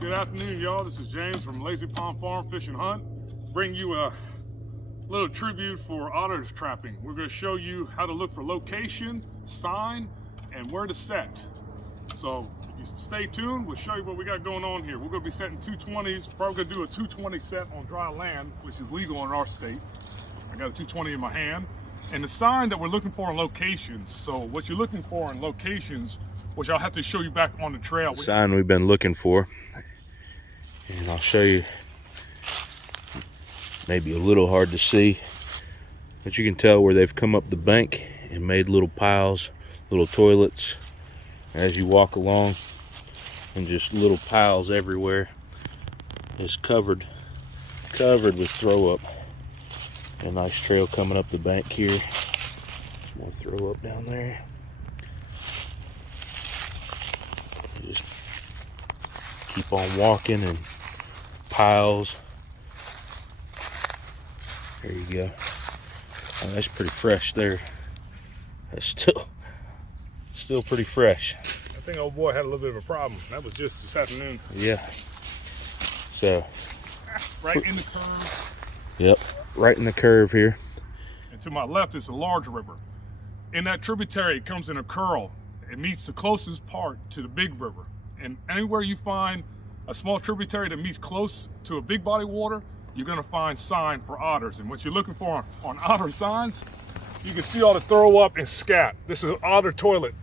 Good afternoon, y'all. This is James from Lazypondfarm Fish and Hunt. Bring you a little tribute for otter trapping. We're going to show you how to look for location, sign, and where to set. So if you stay tuned, we'll show you what we got going on here. We're going to be setting 220s. Probably going to do a 220 set on dry land, which is legal in our state. I got a 220 in my hand. And the sign that we're looking for in locations. So what you're looking for in locations, which I'll have to show you back on the trail. The sign we've been looking for. And I'll show you. Maybe a little hard to see, but you can tell where they've come up the bank and made little piles, little toilets as you walk along, and just little piles everywhere. It's covered with throw up. A nice trail coming up the bank here. More throw up down there. Just keep on walking and piles. There you go. Oh, that's pretty fresh there. That's still pretty fresh. I think old boy had a little bit of a problem. That was just this afternoon. Yeah. So. Right in the curve. Yep. Right in the curve here. And to my left is a large river. In that tributary, it comes in a curl. It meets the closest part to the big river. And anywhere you find a small tributary that meets close to a big body of water, you're gonna find sign for otters. And what you're looking for on otter signs, you can see all the throw up and scat. This is an otter toilet.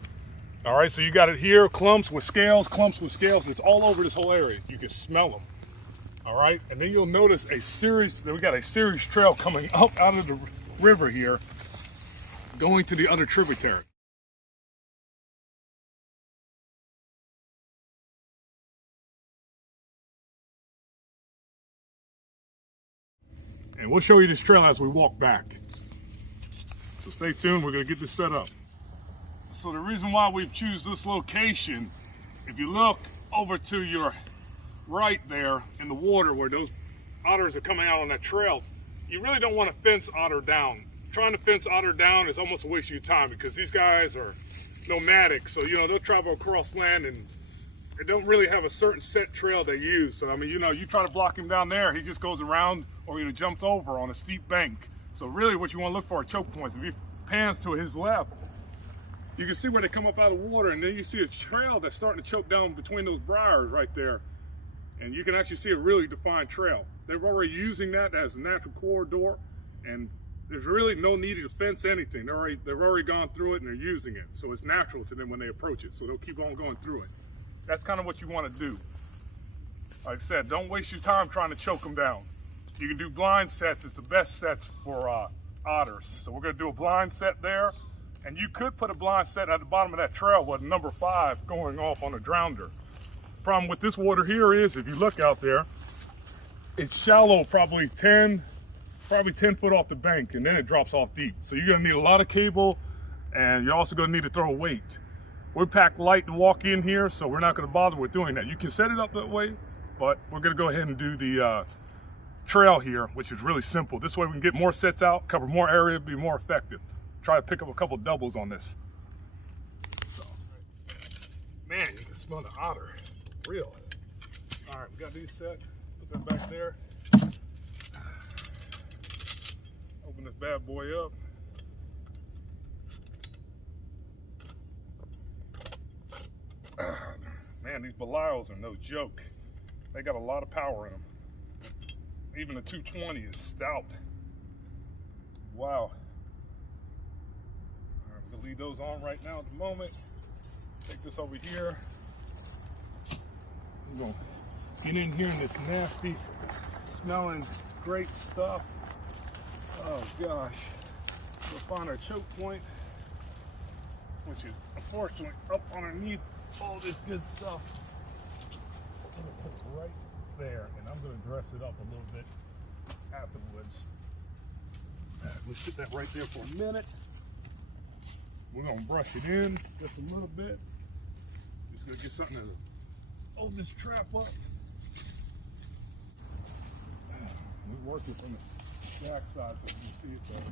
All right, so you got it here, clumps with scales, and it's all over this whole area. You can smell them. All right, and then you'll notice we got a series trail coming up out of the river here, going to the other tributary. And we'll show you this trail as we walk back. So stay tuned, we're gonna get this set up. So the reason why we've chosen this location, if you look over to your right there in the water where those otters are coming out on that trail, you really don't want to fence otter down. Trying to fence otter down is almost a waste of your time because these guys are nomadic. So, they'll travel across land and they don't really have a certain set trail they use. So, I mean, you try to block him down there, he just goes around or jumps over on a steep bank. So really what you want to look for are choke points. If he pans to his left, you can see where they come up out of water, and then you see a trail that's starting to choke down between those briars right there. And you can actually see a really defined trail. They're already using that as a natural corridor, and there's really no need to fence anything. They've already gone through it and they're using it. So it's natural to them when they approach it. So they'll keep on going through it. That's kind of what you want to do. Like I said, don't waste your time trying to choke them down. You can do blind sets. It's the best sets for otters. So we're going to do a blind set there. And you could put a blind set at the bottom of that trail with number 5 going off on a drowner. Problem with this water here is, if you look out there, it's shallow, probably 10 foot off the bank, and then it drops off deep. So you're gonna need a lot of cable, and you're also gonna need to throw a weight. We're packed light to walk in here, so we're not gonna bother with doing that. You can set it up that way, but we're gonna go ahead and do the trail here, which is really simple. This way we can get more sets out, cover more area, be more effective. Try to pick up a couple doubles on this. So, man, you can smell the otter. Real. All right, we got these set. Put that back there. Open this bad boy up. Man, these Belials are no joke. They got a lot of power in them. Even the 220 is stout. Wow. All right, we're gonna leave those on right now at the moment. Take this over here. We're gonna get in here in this nasty smelling grape stuff. Oh gosh. We'll find our choke point, which is unfortunately up underneath all this good stuff. I'm gonna put it right there, and I'm gonna dress it up a little bit afterwards. Let's sit that right there for a minute. We're gonna brush it in just a little bit. Just gonna get something to hold this trap up. We're working from the back side so you can see it better.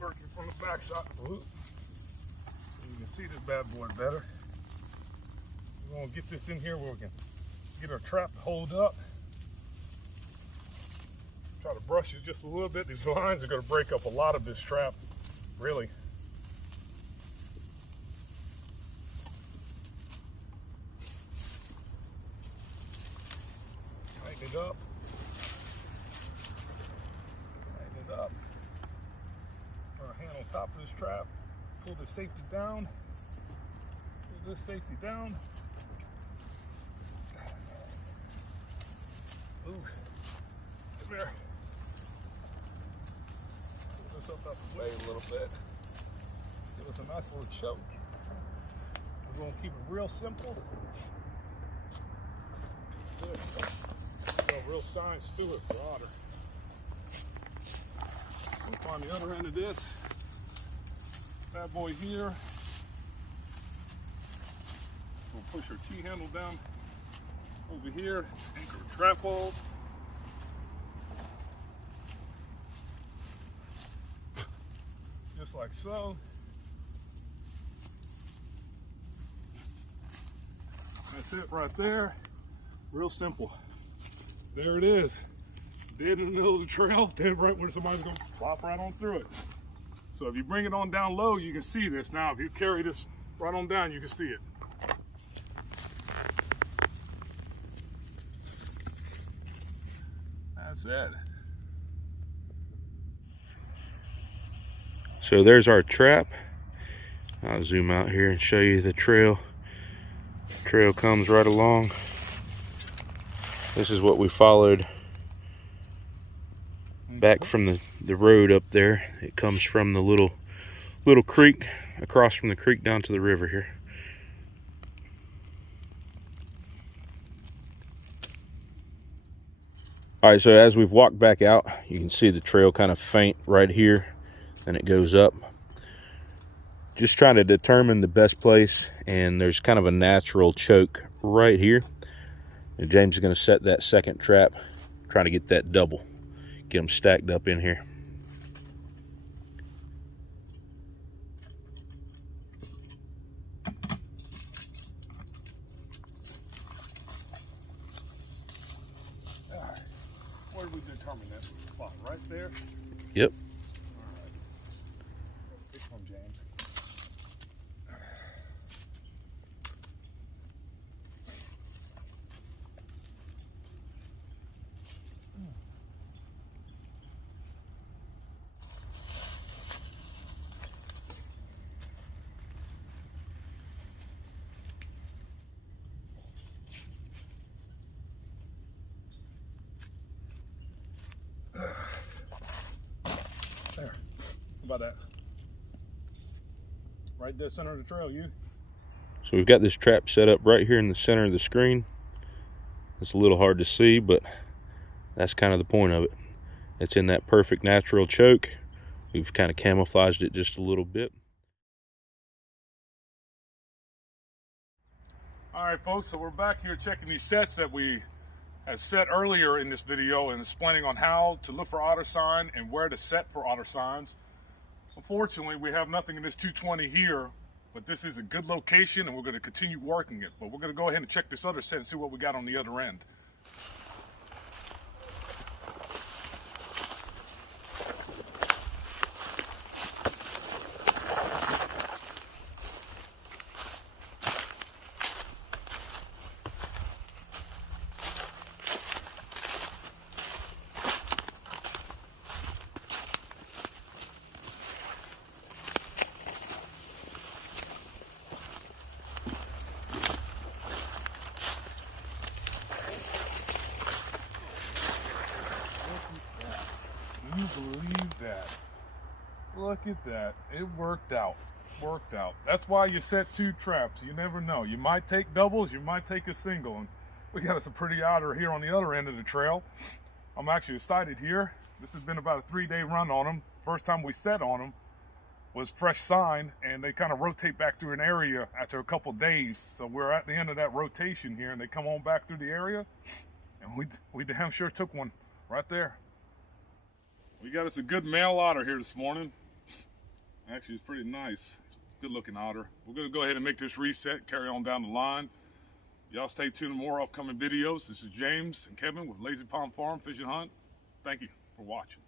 Working from the backside. Ooh. You can see this bad boy better. We're gonna get this in here where we can get our trap to hold up. Try to brush it just a little bit. These lines are gonna break up a lot of this trap, really. Tighten it up. Tighten it up. Put our hand on top of this trap. Pull the safety down. Pull this safety down. Ooh, come here. Pull this up the way a little bit. Give us a nice little choke. We're gonna keep it real simple. Good. No real science to it for otter. We'll find the other end of this bad boy here. We'll push our T-handle down over here, anchor a trap hold. Just like so. That's it right there. Real simple. There it is. Dead in the middle of the trail, dead right where somebody's gonna plop right on through it. So if you bring it on down low, you can see this. Now, if you carry this right on down, you can see it. That's it. So there's our trap. I'll zoom out here and show you the trail. Trail comes right along. This is what we followed back from the road up there. It comes from the little creek, across from the creek down to the river here. All right, so as we've walked back out, you can see the trail kind of faint right here, and it goes up. Just trying to determine the best place, and there's kind of a natural choke right here. And James is going to set that second trap, trying to get that double, get them stacked up in here. Where did we determine that spot? Right there? Yep. All right. Pick one, James. There. How about that? Right there, center of the trail, you. So we've got this trap set up right here in the center of the screen. It's a little hard to see, but that's kind of the point of it. It's in that perfect natural choke. We've kind of camouflaged it just a little bit. All right, folks, so we're back here checking these sets that we had set earlier in this video and explaining on how to look for otter sign and where to set for otter signs. Unfortunately, we have nothing in this 220 here, but this is a good location and we're going to continue working it. But we're going to go ahead and check this other set and see what we got on the other end. Can you believe that? Look at that. It worked out. Worked out. That's why you set two traps. You never know. You might take doubles, you might take a single. And we got us a pretty otter here on the other end of the trail. I'm actually excited here. This has been about a 3-day run on them. First time we set on them was fresh sign, and they kind of rotate back through an area after a couple days. So we're at the end of that rotation here, and they come on back through the area, and we damn sure took one right there. We got us a good male otter here this morning. Actually, it's pretty nice. Good looking otter. We're gonna go ahead and make this reset, carry on down the line. Y'all stay tuned to more upcoming videos. This is James and Kevin with Lazy Pond Farm Fish and Hunt. Thank you for watching.